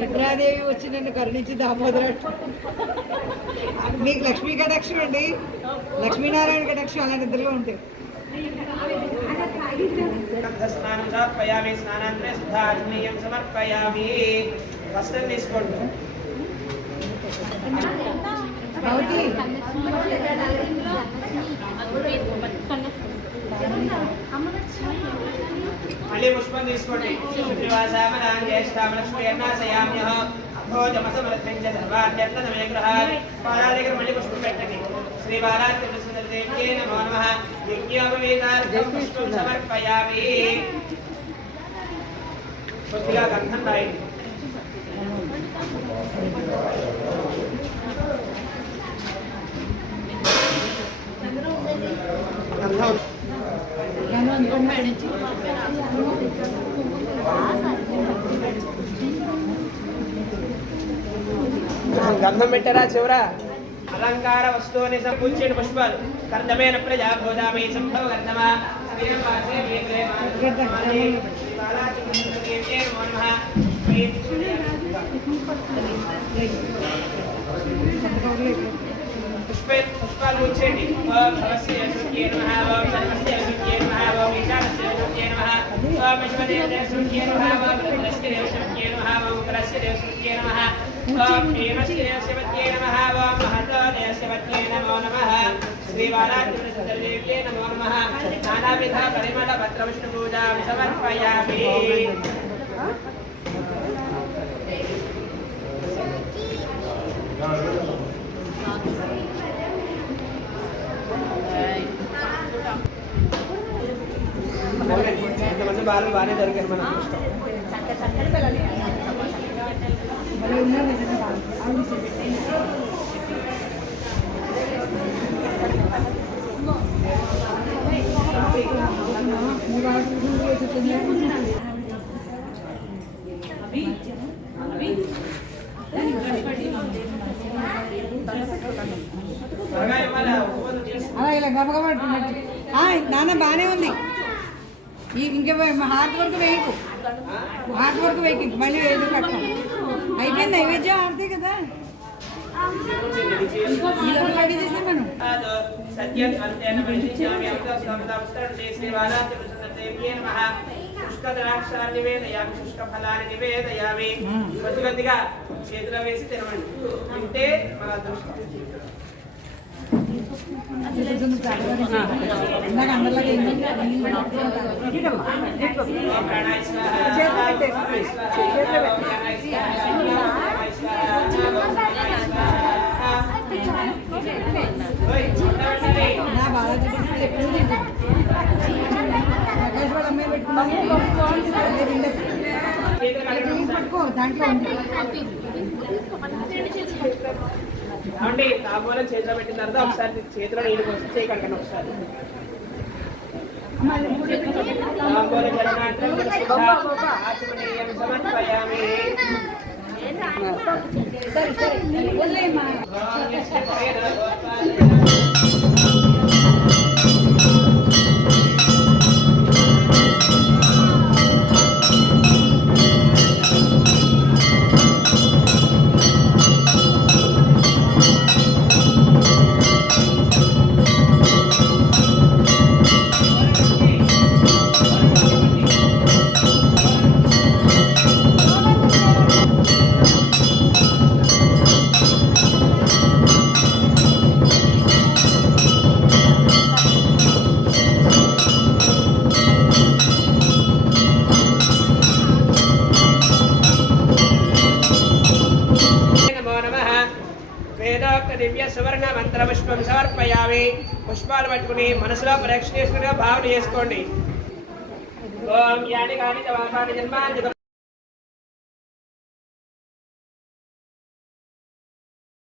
విద్యాదేవి వచ్చి నన్ను కరుణించి దామోదర మీకు లక్ష్మీ కటాక్షం అండి, లక్ష్మీనారాయణ కటాక్షం అలా నిద్రలో ఉంటాయి. స్నానం సమర్పయామి, స్నానాంతరే శుద్ధాచమనీయం సమర్పయామి. వస్త్రం తీసుకోండి. మళ్ళీ పుష్పం తీసుకోండి. శ్రీవాసామనాం జ్యేష్ఠామలక్ష్మీర్నాశయామ్యః అభోజమసమర్థ్యంచ సర్వార్థ్యర్థన విగ్రహాత్. పాదాల దగ్గర మళ్ళీ పుష్పం పెట్టండి. శ్రీ బాలాదేవ్యే నమో నమః. యజ్ఞోపవీతార్థం పుష్పం సమర్పయామి. కొద్దిగా గంధం రాయండి. గంధం పెట్టారా చివరా? అలంకార వస్తువుని సంపూర్చేటి పుష్పాలు. కర్దమేన ప్రజా భోజామి సంభవ గంధమా పుష్పాలు కూర్చోండి. ఓం భవస్య శుక్యే నమః, ఓం సర్వస్య శుక్యే నమః, ఓం ఈశానస్య శుక్యే నమః, ఓం విశ్వదేవస్య శుక్యే నమః, ఓం రుద్రస్య శుక్యే నమః, ఓం ఉగ్రస్య శుక్యే నమః, ఓం హేమస్య శివత్యే నమః, ఓం మహతో దేవస్య నమో నమః. శ్రీ బాలాదేవ్యే నమో నమః. నానావిధ పరిమళ పత్ర విష్ణు పూజాం సమర్పయామి. ఇంతమంది బాగా బాగానే దొరికారు మన అదృష్టం. ఇలా గబగబట్టున్నట్టు నాన్న బాగానే ఉంది. ఇంకా హార్డ్ వర్క్ వేయకు, హార్డ్ వర్క్ వేయకు. మళ్ళీ ఏదో కట్టం అయిపోయింది. నైవేద్యం ఆడితే కదా రెడీ చేసాం మనం. కొద్దిగా చేతిలో వేసి తినమండి. తింటే మన అదృష్టం. ఏమండి తాంబూలం చేతిలో పెట్టిన తర్వాత ఒకసారి చేతిలో నీళ్ళు పోసి చేయి కడకండి. ఒకసారి తాంబూలం సమర్పయామి. దివ్య సువర్ణ మంత్ర పుష్పం సమర్పయామి. పుష్పాలు పట్టుకుని మనసులో ప్రదక్షిణ చేసుకుని భావన చేసుకోండి. ఓం యాని కాని జన్మాని